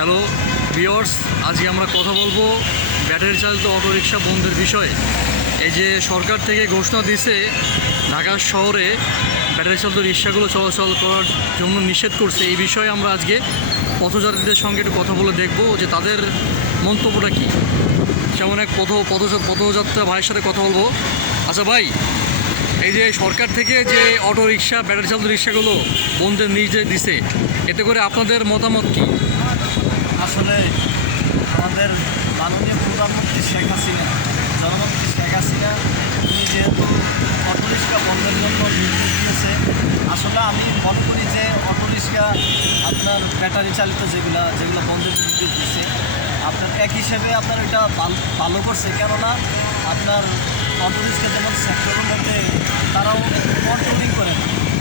Hello viewers আজকে আমরা কথা বলব ব্যাটারি চালিত অটোরিকশা বন্ধের বিষয়ে। এই যে সরকার থেকে ঘোষণা দিছে, ঢাকা শহরে ব্যাটারি চালিত রিক্সাগুলো চলাচল করার জন্য নিষেধ করছে, এই বিষয়ে আমরা আজকে পথযাত্রীদের সঙ্গে একটু কথা বলে দেখব যে তাদের মন্তব্যটা কী। যেমন এক পথ পথ পথযাত্রা ভাইয়ের সাথে কথা বলব। আচ্ছা ভাই, এই যে সরকার থেকে যে অটো রিক্সা ব্যাটারি চালিত রিক্সাগুলো বন্ধের নির্দেশ দিছে, এতে করে আপনাদের মতামত কী? আসলে আমাদের মাননীয় প্রধানমন্ত্রী শেখ হাসিনা, জনমন্ত্রী শেখ হাসিনা, উনি যেহেতু অটোরিক্সা বন্ধের জন্য নির্দেশ দিয়েছে, আসলে আমি মনে করি যে অটোরিক্সা আপনার ব্যাটারি চালিত যেগুলা, যেগুলো বন্ধের নির্দেশ দিচ্ছে আপনার এক হিসেবে আপনার এটা ভালো- করছে। কেননা আপনার অটোরিক্সা যেমন সেক্টরের মধ্যে তারাও কন্ট্রোলিং করে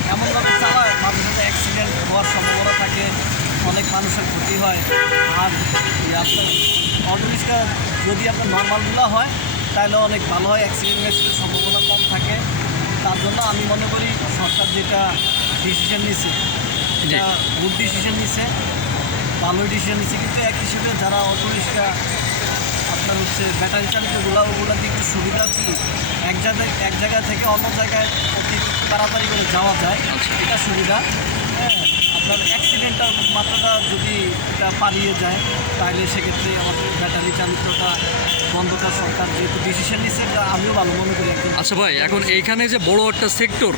এমনভাবে চালায় মাঝে সাথে অ্যাক্সিডেন্ট হওয়ার সম্ভাবনা থাকে অনেক মানুষের ক্ষতি হয়। আর আপনার অটোরিক্সা যদি আপনার নর্মালগুলো হয় তাহলে অনেক ভালো হয়। অ্যাক্সিডেন্ট ম্যাক্সিডেন্ট সম্ভাবনা কম থাকে। তার জন্য আমি মনে করি সরকার যেটা ডিসিশন নিছে এটা গুড ডিসিশন নিছে ভালো ডিসিশন নিছে। কিন্তু এক হিসেবে যারা অটোরিক্সা আপনার হচ্ছে ব্যাটারি চালিত চালিতগুলো ওগুলোতে একটু সুবিধা কি? এক জায়গায় এক জায়গা থেকে অন্য জায়গায় তাড়াতাড়ি করে যাওয়া যায় আচ্ছা। এটা সুবিধা। হ্যাঁ আপনার অ্যাক্সিডেন্টটার মাত্রাটা যদি এটা পালিয়ে যায় তাহলে সেক্ষেত্রে আমাদের ব্যাটারি চালিতটা বন্ধটা সরকার যেহেতু ডিসিশন নিচ্ছে এটা আমিও ভালো মনে করি একদম আচ্ছা ভাই এখন এইখানে যে বড় একটা সেক্টর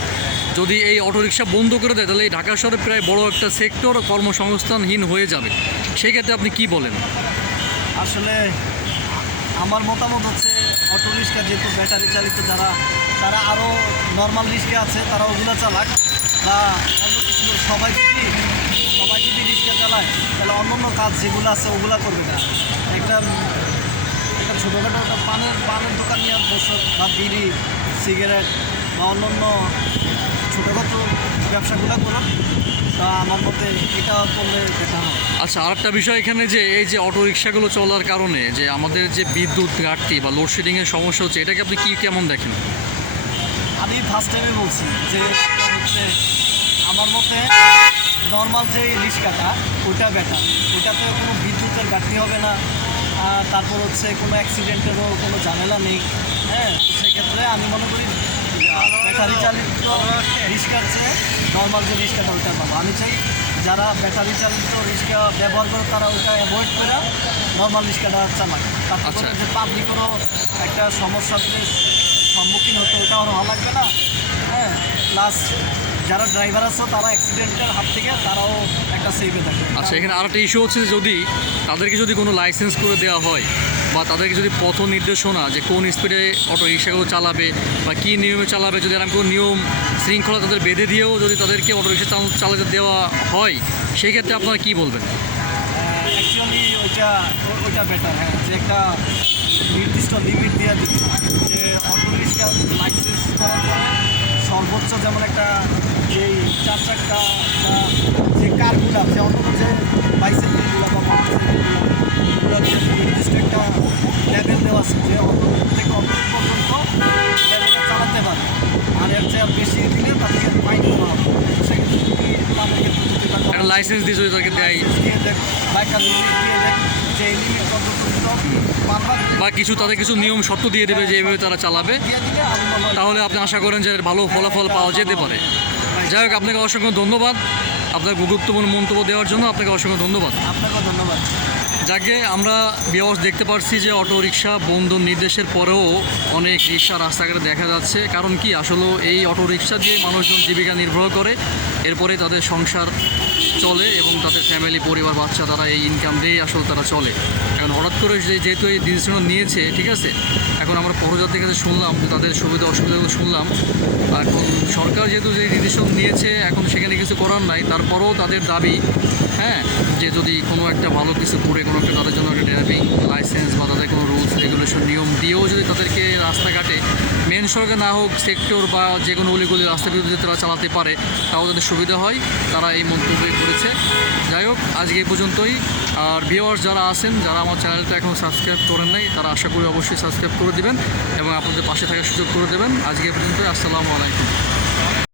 যদি এই অটোরিকশা বন্ধ করে দেয় তাহলে এই ঢাকা শহরে প্রায় বড় একটা সেক্টর কর্মসংস্থানহীন হয়ে যাবে। সেক্ষেত্রে আপনি কি বলেন? আসলে আমার মতামত হচ্ছে অটোরিক্সা যেহেতু ব্যাটারি চালিত যারা তারা আরও নর্মাল রিক্সা আছে, তারা ওগুলো চালাক। বা অন্য কিছু সবাই যদি সবাই যদি রিক্সা চালায়, তাহলে অন্য অন্য কাজ যেগুলো আছে, ওগুলো করবে না একটা একটা ছোটোখাটো একটা পানের পানের দোকান নিয়ে বসে বা বিড়ি, সিগারেট বা অন্য অন্য ছোটোখাটো ব্যবসাগুলো করুন তা আমার মতে এটা করলে বেটার হয় আচ্ছা আরেকটা বিষয় এখানে যে এই যে অটো রিক্সাগুলো চলার কারণে যে আমাদের যে বিদ্যুৎ ঘাটতি বা লোডশেডিংয়ের সমস্যা হচ্ছে, এটাকে আপনি কি কেমন দেখেন? আমি ফার্স্ট টাইমে বলছি যে হচ্ছে আমার মতে নর্মাল যে রিক্সাটা ওটা বেটার ওটাতে কোনো বিদ্যুতের ঘাটতি হবে না। আর তারপর হচ্ছে কোনো অ্যাক্সিডেন্টেরও কোনো ঝামেলা নেই। হ্যাঁ সেক্ষেত্রে আমি মনে করি ব্যাটারি চালিত রিক্সার চেয়ে নর্মাল যে রিক্সাটা ওইটা পাবো আমি চাই যারা ব্যাটারি চালিত রিক্সা ব্যবহার করে তারা ওইটা অ্যাভয়েড করে নর্মাল রিক্সাটা চালাক। তারপর। যে পাবলিকেরও একটা সমস্যা সম্মুখীন হতে ওটা আর ভালো লাগবে না। হ্যাঁ প্লাস যারা ড্রাইভার আছে তারা অ্যাক্সিডেন্টের হাত থেকে তারাও একটা সেভে থাকে। আচ্ছা এখানে আর একটা ইস্যু হচ্ছে যদি তাদেরকে যদি কোনো লাইসেন্স করে দেওয়া হয় বা তাদেরকে যদি পথ নির্দেশনা যে কোন স্পিডে অটো রিক্সাগুলো চালাবে বা কী নিয়মে চালাবে যদি এরকম কোনো নিয়ম শৃঙ্খলা তাদের বেঁধে দিয়েও যদি তাদেরকে অটো রিক্সা চাল- চালাতে দেওয়া হয় সেই ক্ষেত্রে আপনারা কী বলবেন? অ্যাকচুয়ালি ওইটা ওইটা বেটার হ্যাঁ যে একটা নির্দিষ্ট লিমিট দেওয়া যে অটো লাইসেন্স করার পরে সর্বোচ্চ যেমন একটা যেই চার বা যে কারগুলো যে অন্য যে বাইসাইকেলগুলো বা মোটরসাইকেলগুলো নির্দিষ্ট একটা লেভেল দেওয়া আছে যে অন্য থেকে অন্য পর্যন্ত লেভেলে চালাতে পারে। আর এর চেয়ে বেশি দিলে তাদেরকে ফাইন দেওয়া হবে। সেক্ষেত্রে তাদের ক্ষেত্রে লাইসেন্স দিয়ে যদি তাদেরকে দেয়। বাইকার দিয়ে যে এই লিমিট বা কিছু তাদের কিছু নিয়ম শর্ত দিয়ে দেবে যে এইভাবে তারা চালাবে তাহলে আপনি আশা করেন যে ভালো ফলাফল পাওয়া যেতে পারে। যাই হোক আপনাকে অসংখ্য ধন্যবাদ আপনার গুরুত্বপূর্ণ মন্তব্য দেওয়ার জন্য আপনাকে অসংখ্য ধন্যবাদ। আপনাকেও ধন্যবাদ। যাকে আমরা বিয়াস দেখতে পারছি যে অটো রিক্সা বন্ধ নির্দেশের পরেও অনেক রিক্সা রাস্তাঘাটে দেখা যাচ্ছে। কারণ কি? আসলে এই অটো রিক্সা দিয়ে মানুষজন জীবিকা নির্ভর করে এরপরে তাদের সংসার চলে এবং তাদের ফ্যামিলি পরিবার, বাচ্চা তারা এই ইনকাম দিয়েই আসলে তারা চলে। এখন হঠাৎ করে যেহেতু এই ডিসিশন নিয়েছে, ঠিক আছে? এখন আমরা পরজাতির কাছে শুনলাম, তাদের সুবিধা, অসুবিধাগুলো শুনলাম। এখন সরকার যেহেতু যে ডিসিশন নিয়েছে, এখন সেখানে কিছু করার নাই, তারপরেও তাদের দাবি হ্যাঁ? যে যদি কোনো একটা ভালো কিছু করে, কোনো একটা তাদের জন্য একটা ড্রাইভিং লাইসেন্স বা তাদের কোনো রুলস রেগুলেশন নিয়ম দিয়েও যদি তাদেরকে রাস্তাঘাটে মেন সড়কে না হোক সেক্টর বা যে কোনো অলিগলি রাস্তা বিরুদ্ধে তারা চালাতে পারে, তাও যদি সুবিধা হয়, তারা এই মন্তব্য করেছে। যাই হোক, আজকে এই পর্যন্তই। আর ভিওয়ার্স যারা আছেন, যারা আমার চ্যানেলটা এখন সাবস্ক্রাইব করেন নাই, তারা আশা করি অবশ্যই সাবস্ক্রাইব করে দেবেন এবং আপনাদের পাশে থাকার সুযোগ করে দেবেন। আজকে পর্যন্তই, আসসালামু আলাইকুম।